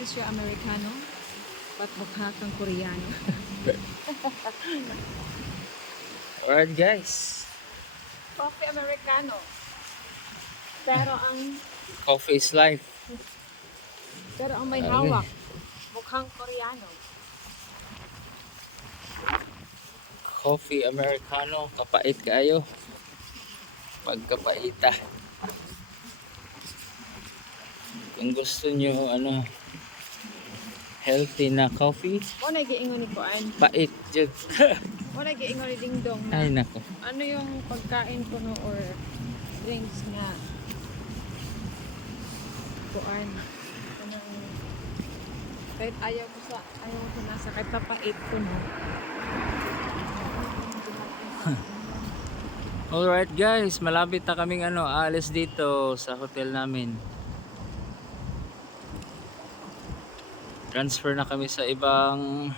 is your Americano, but mukha kang Koreano. Alright guys, Coffee Americano. Pero coffee is life. ang may Okay. hawak, mukhang Koreano. Coffee Americano, kapait kayo. Pagkapaita. Kung gusto nyo healthy na coffee, Mo na giingon ni Kuan. pait jud. Mo na giingon ni Ding Dong na Ay nako. ano yung pagkain ko no or drinks nga Kuan. Anong kahit ayaw ko nasa kahit papait ko no. Alright guys, malapit na kaming aalis dito sa hotel namin. Transfer na kami sa ibang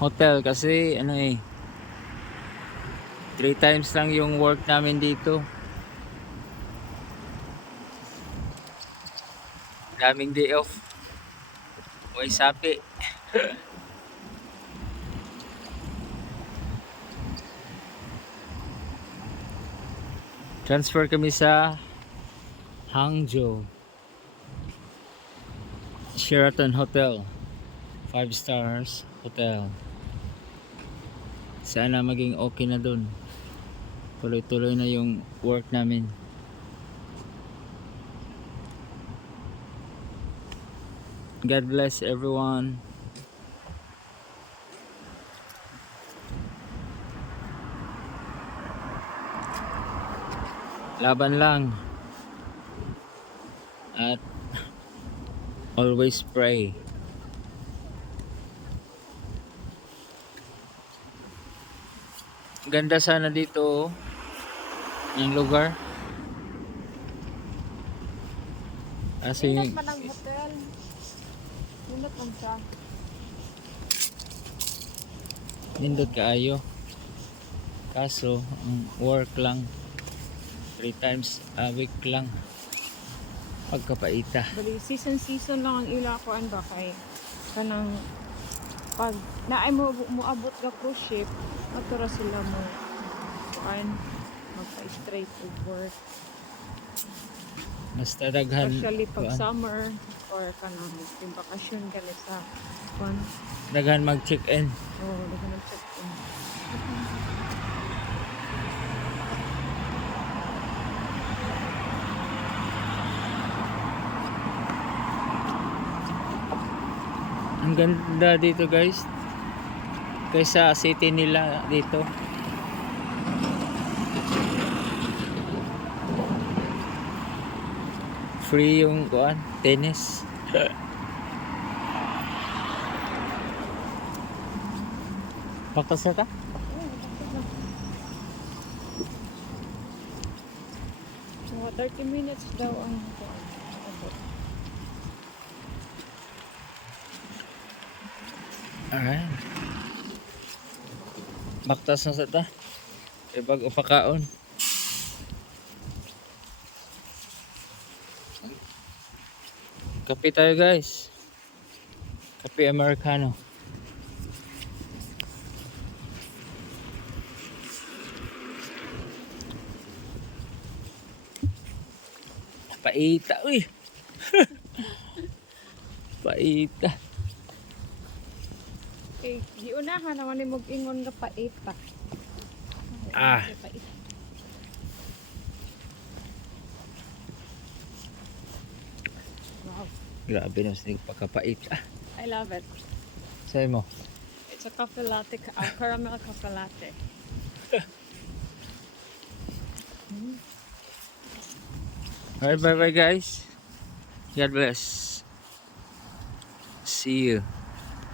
hotel kasi 3 times lang yung work namin dito. Daming day off. Uy sapi. Transfer kami sa Hangzhou Sheraton Hotel, 5 stars hotel. Sana maging okay na dun. Tuloy-tuloy na yung work namin. God bless everyone. Laban lang. At always pray. Ganda sana dito yung lugar. Kasi Nindot man ang hotel. Nindot man siya. nindot kaayo. Kaso work lang 3 times a week lang. Pagkapaita. Bali, season lang ang ila ko ba kay kanang pag naay mo moabot ka cruise ship, magtara sila mo kuan magpa-straight to work. Basta daghan. Especially pag kuan, summer or kanang yung bakasyon gali sa kuan. daghan mag-check-in. Oh, daghan ang check-in. Ang ganda dito guys. Kaysa city nila dito. Free yung kuan, tennis. Pakasya ka? Mga 30 minutes daw ang kuan. Abot. Alright. Baktas na sa ta. Ibag upakaon. Kape tayo guys. Kape Americano. Paita, uy. Paita. Okay, di unahan naman ni mag-ingon nga pait pa. Ah. Pait. Wow, Grabe na sinig pagkapait. I love it. Say mo. It's a coffee latte, caramel coffee latte. Alright, bye bye guys. God bless. See you.